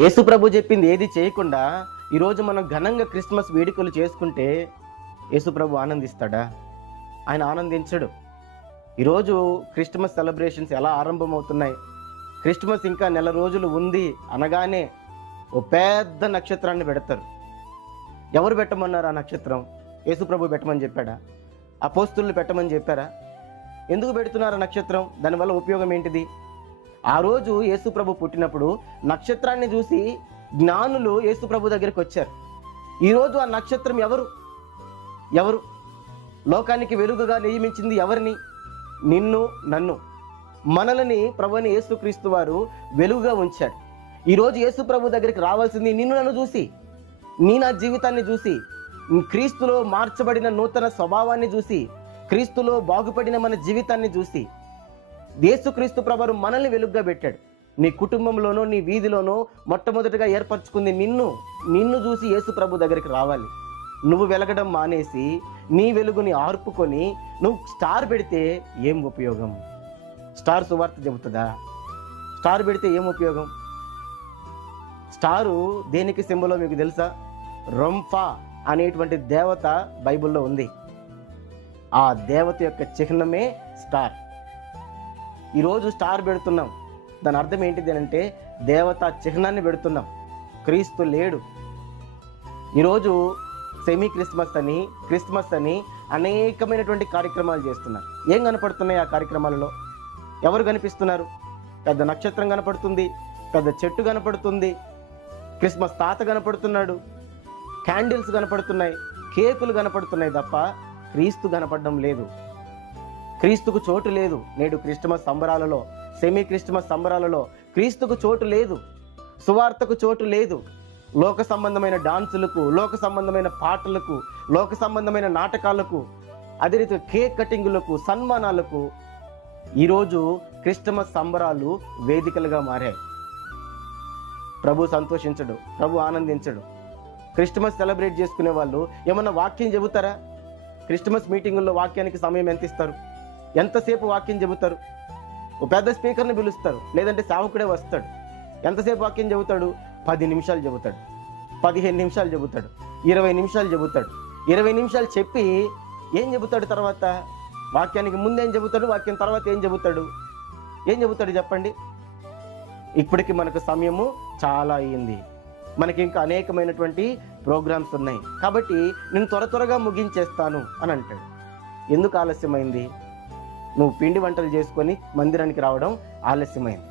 యేసు ప్రభు చెప్పింది ఏది చేయకుండా ఈరోజు మనం ఘనంగా క్రిస్మస్ వేడుకలు చేసుకుంటే యేసు ప్రభు ఆనందిస్తాడా? ఆయన ఆనందించడు. ఈరోజు క్రిస్మస్ సెలబ్రేషన్స్ ఎలా ఆరంభమవుతున్నాయి? క్రిస్మస్ ఇంకా నెల రోజులు ఉంది అనగానే ఓ పెద్ద నక్షత్రాన్ని పెడతారు. ఎవరు పెట్టమన్నారు ఆ నక్షత్రం? యేసుప్రభు పెట్టమని చెప్పాడా? అపోస్తుల్ని పెట్టమని చెప్పారా? ఎందుకు పెడుతున్నారు ఆ నక్షత్రం? దానివల్ల ఉపయోగం ఏంటిది? ఆ రోజు యేసుప్రభు పుట్టినప్పుడు నక్షత్రాన్ని చూసి జ్ఞానులు యేసుప్రభు దగ్గరికి వచ్చారు. ఈరోజు ఆ నక్షత్రం ఎవరు? ఎవరు? లోకానికి వెలుగుగా నియమించింది ఎవరిని? నిన్ను నన్ను. మనలని ప్రభుని యేసుక్రీస్తు వారు వెలుగుగా ఉంచాడు. ఈరోజు యేసు ప్రభు దగ్గరికి రావాల్సింది నిన్ను నన్ను చూసి నీ నా జీవితాన్ని చూసి క్రీస్తులో మార్చబడిన నూతన స్వభావాన్ని చూసి క్రీస్తులో బాగుపడిన మన జీవితాన్ని చూసి యేసుక్రీస్తు ప్రభు మనల్ని వెలుగుగా పెట్టాడు. నీ కుటుంబంలోనో నీ వీధిలోనో మొట్టమొదటిగా ఏర్పరచుకుంది నిన్ను. నిన్ను చూసి యేసు ప్రభు దగ్గరికి రావాలి. నువ్వు వెలగడం మానేసి నీ వెలుగుని ఆర్పుకొని నువ్వు స్టార్ పెడితే ఏం ఉపయోగం? స్టార్ సువార్త చెబుతుందా? స్టార్ పెడితే ఏం ఉపయోగం? స్టారు దేనికి సింబలో మీకు తెలుసా? రొంఫా అనేటువంటి దేవత బైబిల్లో ఉంది. ఆ దేవత యొక్క చిహ్నమే స్టార్. ఈరోజు స్టార్ పెడుతున్నాం. దాని అర్థం ఏంటిది అంటే దేవత చిహ్నాన్ని పెడుతున్నాం. క్రీస్తు లేడు. ఈరోజు సెమీ క్రిస్మస్ అని క్రిస్మస్ అని అనేకమైనటువంటి కార్యక్రమాలు చేస్తున్నారు. ఏం కనపడుతున్నాయి ఆ కార్యక్రమాలలో? ఎవరు కనిపిస్తున్నారు? పెద్ద నక్షత్రం కనపడుతుంది పెద్ద చెట్టు కనపడుతుంది క్రిస్మస్ తాత కనపడుతున్నాడు క్యాండిల్స్ కనపడుతున్నాయి కేకులు కనపడుతున్నాయి తప్ప క్రీస్తు కనపడడం లేదు. క్రీస్తుకు చోటు లేదు నేడు క్రిస్టమస్ సంబరాలలో సెమీ క్రిస్టమస్ సంబరాలలో క్రీస్తుకు చోటు లేదు సువార్తకు చోటు లేదు. లోక సంబంధమైన డాన్సులకు లోక సంబంధమైన పాటలకు లోక సంబంధమైన నాటకాలకు అదే రీతి కేక్ కటింగులకు సన్మానాలకు ఈరోజు క్రిస్టమస్ సంబరాలు వేదికలుగా మారాయి. ప్రభు సంతోషించడు ప్రభు ఆనందించడు. క్రిస్టమస్ సెలబ్రేట్ చేసుకునే వాళ్ళు ఏమన్నా వాక్యం చెబుతారా? క్రిస్టమస్ మీటింగుల్లో వాక్యానికి సమయం ఎంత ఇస్తారు ఎంతసేపు వాక్యం చెబుతారు? ఓ పెద్ద స్పీకర్ని పిలుస్తారు లేదంటే సేవకుడే వస్తాడు. ఎంతసేపు వాక్యం చెబుతాడు? పది నిమిషాలు చెబుతాడు. పదిహేను నిమిషాలు చెబుతాడు. ఇరవై నిమిషాలు చెబుతాడు. ఇరవై నిమిషాలు చెప్పి ఏం చెబుతాడు తర్వాత? వాక్యానికి ముందేం చెబుతాడు? వాక్యం తర్వాత ఏం చెబుతాడు? ఏం చెబుతాడు చెప్పండి? ఇప్పటికి మనకు సమయము చాలా అయ్యింది మనకి ఇంకా అనేకమైనటువంటి ప్రోగ్రామ్స్ ఉన్నాయి. కాబట్టి నేను త్వర త్వరగా ముగించేస్తాను అని అంటాడు. ఎందుకు ఆలస్యమైంది? నువ్వు పిండి వంటలు చేసుకొని మందిరానికి రావడం ఆలస్యమైంది.